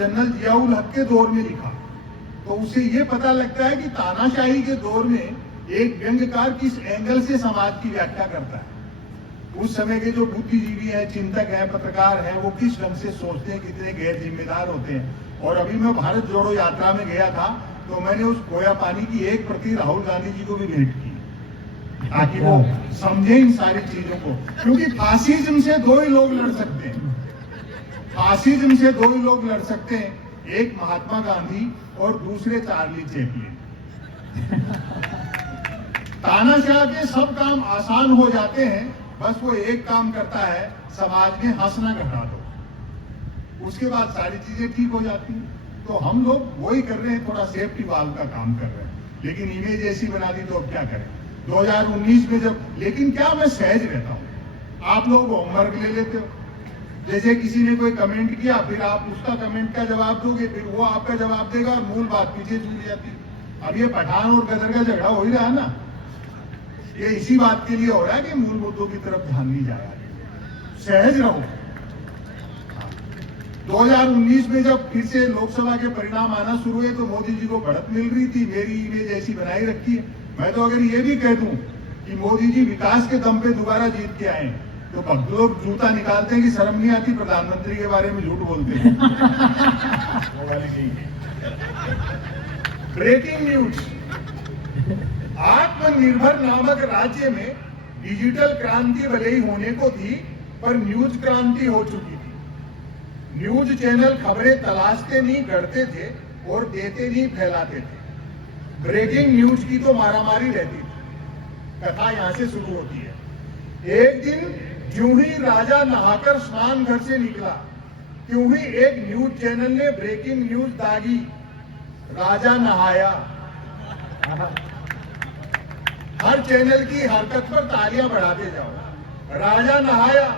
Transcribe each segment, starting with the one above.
General Ziaul हक के दौर में लिखा, तो उसे ये पता लगता है कि तानाशाही के दौर में एक व्यंग्यकार किस एंगल से समाज की व्याख्या करता है। उस समय के जो बुद्धिजीवी हैं, चिंतक हैं, पत्रकार हैं, वो किस ढंग से सोचते हैं, कितने गैर जिम्मेदार होते हैं। और अभी मैं भारत जोड़ो यात्रा में गया था, तो मैंने उस खोया पानी की एक प्रति राहुल गांधी जी को भी भेंट की, ताकि वो समझे इन सारी चीजों को। क्योंकि फासिज्म से दो ही लोग लड़ सकते हैं, फासिज्म से दो ही लोग लड़ सकते हैं, एक महात्मा गांधी और दूसरे चार्ली चैपलिन। तानाशाह के सब काम आसान हो जाते हैं, बस वो एक काम करता है, समाज में हंसना घटा दो, उसके बाद सारी चीजें ठीक हो जाती हैं। तो हम लोग वही कर रहे हैं, थोड़ा सेफ्टी वाल्व का काम कर रहे हैं, लेकिन इमेज ऐसी बना दी तो अब क्या करें। 2019 में जब, लेकिन क्या मैं सहज रहता हूं, आप लोग होमवर्क ले लेते हो, जैसे किसी ने कोई कमेंट किया, फिर आप उसका कमेंट का जवाब दोगे, फिर वो आपका जवाब देगा और मूल बात पीछे छूट जाती। अब ये पठान और गदर का झगड़ा हो ही रहा ना, ये इसी बात के लिए हो रहा है कि मूल मुद्दों की तरफ ध्यान नहीं जा रहा है। सहज रहो। 2019 में जब फिर से लोकसभा के परिणाम आना शुरू हुए तो मोदी जी को बढ़त मिल रही थी, मेरी इमेज ऐसी बनाई रखी है। मैं तो अगर ये भी कह दूं कि मोदी जी विकास के दम पे दोबारा जीत के आए, तो भक्त लोग जूता निकालते हैं कि शर्म नहीं आती, प्रधानमंत्री के बारे में झूठ बोलते हैं। ब्रेकिंग न्यूज, आत्मनिर्भर नामक राज्य में डिजिटल क्रांति भले ही होने को थी, पर न्यूज क्रांति हो चुकी थी। न्यूज चैनल खबरें तलाशते नहीं, गढ़ते थे और देते नहीं, फैलाते थे। ब्रेकिंग न्यूज की तो मारामारी रहती थी। कथा यहां से शुरू होती है। एक दिन यूं ही राजा नहाकर स्नान घर से निकला, क्यों ही एक न्यूज चैनल ने ब्रेकिंग न्यूज दागी, राजा नहाया। हर चैनल की हरकत पर तालियां बढ़ाते जाओ। राजा नहाया,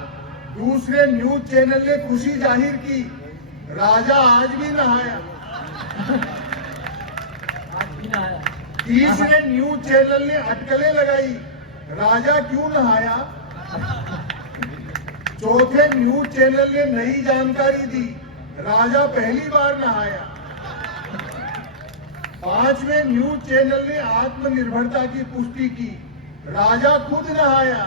दूसरे न्यूज चैनल ने खुशी जाहिर की, राजा आज भी नहाया। तीसरे न्यूज चैनल ने अटकलें लगाई, राजा क्यों नहाया। चौथे न्यूज चैनल ने नई जानकारी दी, राजा पहली बार नहाया। पांचवें न्यूज चैनल ने आत्मनिर्भरता की पुष्टि की, राजा खुद नहाया।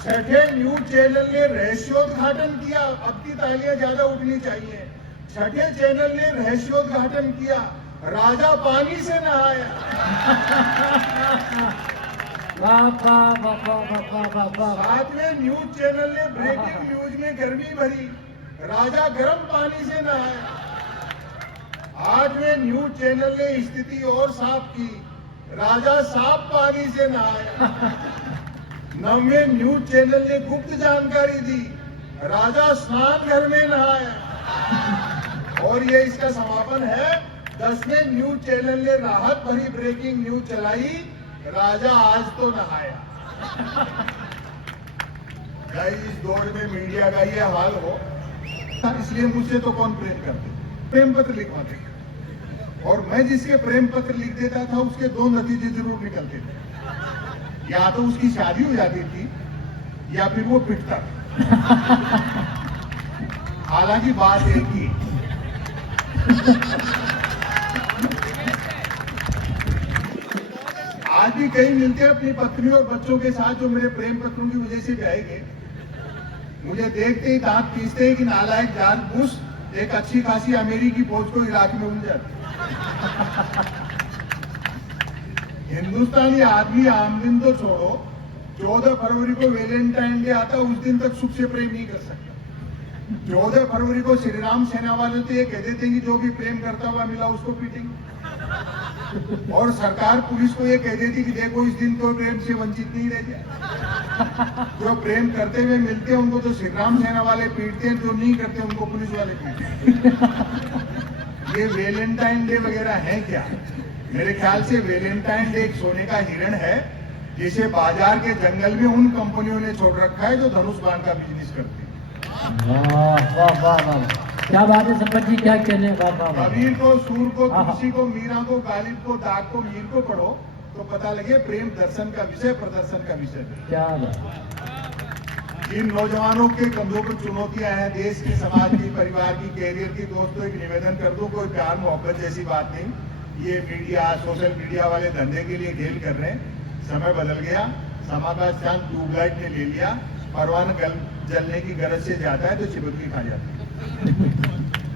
छठे न्यूज चैनल ने रहस्योद्घाटन किया, अब की तालियां ज्यादा उठनी चाहिए। छठे चैनल ने रहस्योद्घाटन किया, राजा पानी से नहाया। सातवें न्यूज चैनल ने ब्रेकिंग न्यूज में गर्मी भरी, राजा गर्म पानी से नहाया। आठवें न्यूज चैनल ने स्थिति और साफ की, राजा साफ पानी से नहाया। नौवें न्यूज चैनल ने गुप्त जानकारी दी, राजा स्नान घर में नहाया। और ये इसका समापन है, 10वें न्यूज चैनल ने राहत भरी ब्रेकिंग न्यूज चलाई, राजा आज तो नहाया। इस दौर में मीडिया का ये हाल हो, इसलिए मुझसे तो कौन प्रेम करते, प्रेम पत्र लिखवाते, और मैं जिसके प्रेम पत्र लिख देता था उसके दो नतीजे जरूर निकलते थे, या तो उसकी शादी हो जाती थी या फिर वो पिटता था। हालांकि बात एक ही, आज भी कई मिलते हैं अपनी पत्नी और बच्चों के साथ जो मेरे प्रेम पत्रों की वजह से ब्याह गए, मुझे देखते ही दांत पीसते हैं कि नालायक जानबूझ एक अच्छी खासी अमेरिकी फौज को इराक में उलझाते। हिंदुस्तानी आदमी आमदिन तो छोड़ो, 14 फरवरी को वैलेंटाइन डे आता, उस दिन तक सुख से प्रेम नहीं कर सकता। 14 फरवरी को श्री राम सेना वाले तो ये कह देते हैं कि जो भी प्रेम करता हुआ मिला उसको पीटेंगे, और सरकार पुलिस को ये कह देती कि देखो इस दिन को प्रेम से वंचित नहीं रह जाए। जो प्रेम करते हुए मिलते हैं उनको तो श्री राम सेना वाले पीटते हैं, जो नहीं करते उनको पुलिस वाले पीटते हैं। ये वैलेंटाइन डे वगैरह है क्या? मेरे ख्याल से वैलेंटाइन डे एक सोने का हिरण है, जिसे बाजार के जंगल में उन कंपनियों ने छोड़ रखा है जो धनुष बाण का बिजनेस करती है। वाह वाह वाह वाह, क्या बात है संपत जी, क्या कहने। कबीर को, सूर को, तुलसी को, मीरा को, गालिब को, दाग को, मीर को पढ़ो तो पता लगे प्रेम दर्शन का विषय, प्रदर्शन का विषय। क्या बात। इन नौजवानों के कंधों पर चुनौतियां हैं, देश की, समाज की, परिवार की, कैरियर की। दोस्तों एक निवेदन कर दूं, कोई प्यार मोहब्बत जैसी बात नहीं, ये मीडिया, सोशल मीडिया वाले धंधे के लिए खेल कर रहे हैं। समय बदल गया, समा का चांद ट्यूबलाइट ने ले लिया, परवाना जलने की गरज से जाता है तो चिपकी खा जाता है।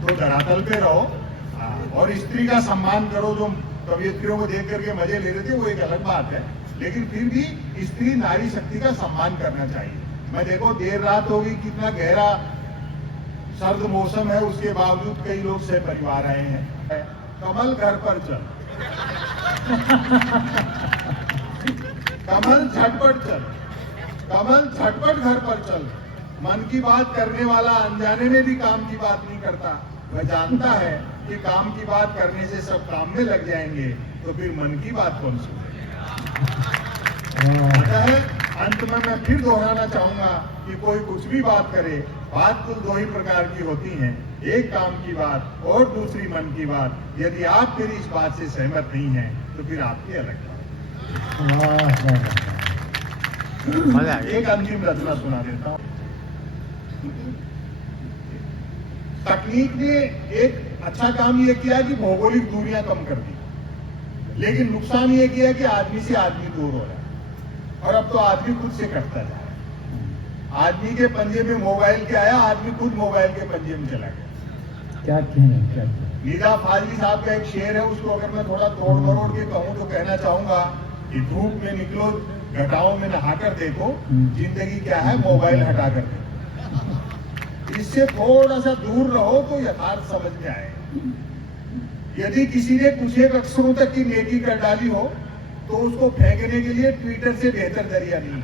तो धरातल पे रहो और स्त्री का सम्मान करो। जो कवियत्रियों को देख करके मजे ले रहे थे वो एक अलग बात है, लेकिन फिर भी स्त्री नारी शक्ति का सम्मान करना चाहिए। मैं देखो देर रात होगी, कितना गहरा सर्द मौसम है, उसके बावजूद कई लोग से परिवार आए हैं। कमल घर पर चल, कमल झटपट चल, कमल झटपट घर पर चल। मन की बात करने वाला अनजाने में भी काम की बात नहीं करता। वह जानता है कि काम की बात करने से सब काम में लग जाएंगे, तो फिर मन की बात कौन सुनेगा। अतः अंत में मैं फिर दोहराना चाहूंगा कि कोई कुछ भी बात करे, बात कुल दो ही प्रकार की होती हैं, एक काम की बात और दूसरी मन की बात। यदि आप मेरी इस बात से सहमत नहीं हैं तो फिर आपकी अलग बात। एक अंतिम रचना सुना देता हूं। तकनीक ने एक अच्छा काम यह किया कि भौगोलिक दूरियां कम कर दी, लेकिन नुकसान यह किया कि आदमी से आदमी दूर हो रहा है। और अब तो आदमी खुद से करता है। आदमी के पंजे में मोबाइल के आया, आदमी खुद मोबाइल के पंजे में चला गया। क्या क्या निदा फाजली साहब का एक शेर है, उसको अगर मैं थोड़ा तोड़ मरोड़ के कहूँ तो कहना चाहूंगा कि धूप में निकलो, घटाओं में नहाकर देखो, जिंदगी क्या है मोबाइल हटा कर देखो। इससे थोड़ा सा दूर रहो तो यथार्थ समझ में आएगा। यदि किसी ने कुछ एक अक्षरों तक की नेकी कर डाली हो तो उसको फेंकने के लिए ट्विटर से बेहतर जरिया नहीं है।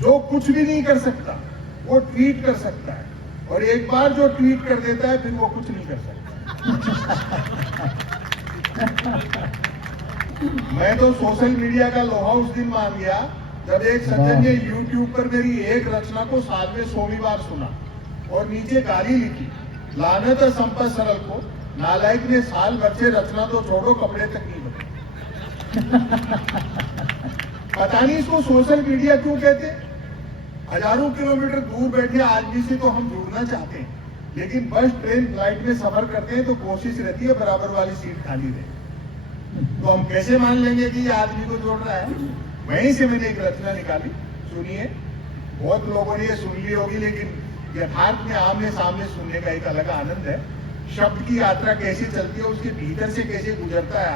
जो कुछ भी नहीं कर सकता वो ट्वीट कर सकता है, और एक बार जो ट्वीट कर देता है फिर वो कुछ नहीं कर सकता। मैं तो सोशल मीडिया का लोहा उस दिन मान गया जब एक सज्जन ने YouTube पर मेरी एक रचना को साल में 100वीं बार सुना और नीचे गाली लिखी, लानत है संपत सरल को, नालायक ने साल भर से रचना तो छोड़ो कपड़े तक नहीं बने। पता नहीं इसको सोशल मीडिया क्यों कहते। हजारों किलोमीटर दूर बैठे आदमी से तो हम जुड़ना चाहते हैं, लेकिन बस ट्रेन फ्लाइट में सफर करते हैं तो कोशिश रहती है बराबर वाली सीट खाली रहे। तो हम कैसे मान लेंगे कि ये आदमी को जोड़ रहा है। वहीं से मैंने एक रचना निकाली, सुनिए। बहुत लोगों ने ये सुन ली होगी, लेकिन यथार्थ में आमने सामने सुनने का एक अलग आनंद है। शब्द की यात्रा कैसे चलती है, उसके भीतर से कैसे गुजरता है।